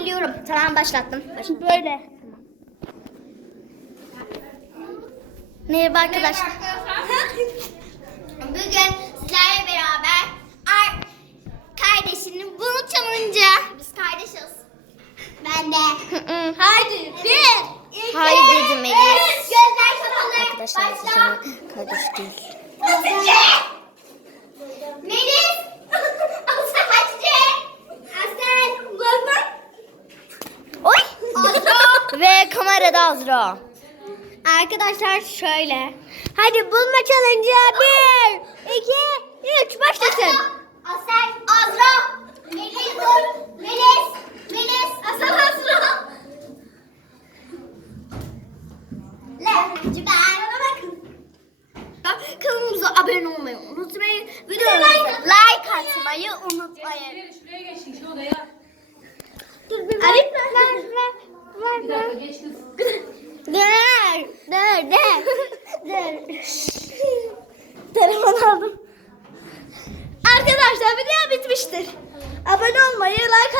biliyorum. Tamam başlattım. Böyle. Merhaba arkadaşlar. Bugün sizlerle beraber ar- kardeşinin bunu çalınca biz kardeşiz. Ben de. Haydi bir, iki, Haydi dedim Elif. Gözler kapalı. Arkadaşlar Başla. kardeş değil. Ve kamerada Azra. Arkadaşlar şöyle. Hadi bulma challenge. Bir, iki, üç. Başlasın. Asel, Azra, Melis, Melis, Melis, Asel, Azra. Le, bana bakın. Kanalımıza abone olmayı unutmayın. Videomuza like atmayı unutmayın. Şuraya geç dakika geç kız. Dur, dur, dur. Dur. Telefon aldım. Arkadaşlar video bitmiştir. Abone olmayı, like